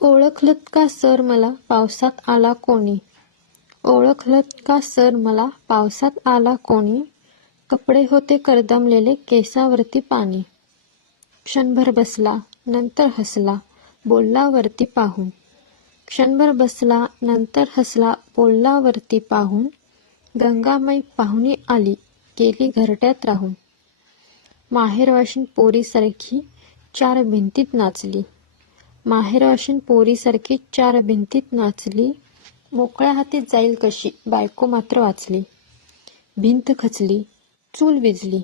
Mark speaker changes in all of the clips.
Speaker 1: ओळखलत का सर मला पावसात आला कोणी? ओळखलत का सर मला पावसात आला कोणी? कपडे होते करदमलेले केसावरती पाणी. क्षणभर बसला नंतर हसला बोलला वरती पाहून. क्षणभर बसला नंतर हसला बोलला वरती पाहून. गंगामाई पाहुणी आली गेली घरट्यात राहून. माहेरवाशीन पोरीसारखी चार भिंतीत नाचली. माहेरवाशीन पोरीसारखी चार भिंतीत नाचली. मोकळ्या हाती जाईल कशी? बायको मात्र वाचली. भिंत खचली. चूल विजली.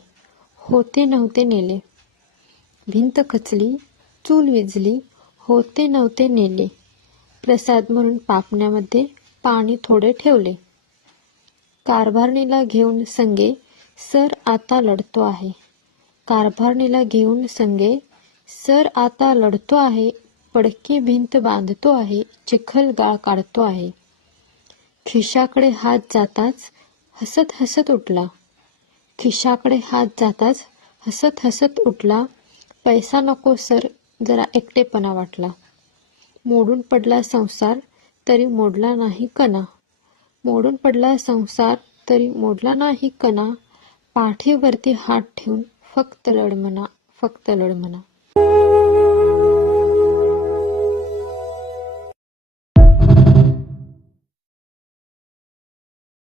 Speaker 1: होते नव्हते नेले. भिंत खचली. चूल विजली. होते नव्हते नेले. प्रसाद म्हणून पापण्यामध्ये पाणी थोडे ठेवले. कारभारणीला घेऊन संगे सर आता लढतो आहे. कारभारणीला घेऊन संगे सर आता लढतो आहे. पडकी भिंत बांधतो आहे चिखल गाळ काढतो आहे. खिशाकडे हात जाताच हसत हसत उठला. खिशाकडे हात जाताच हसत हसत उठला. पैसा नको सर जरा एकटेपणा वाटला. मोडून पडला संसार तरी मोडला नाही कणा. मोडून पडला संसार तरी मोडला नाही कणा. पाठीवरती हात ठेवून फक्त लढ म्हणा फक्त लढ म्हणा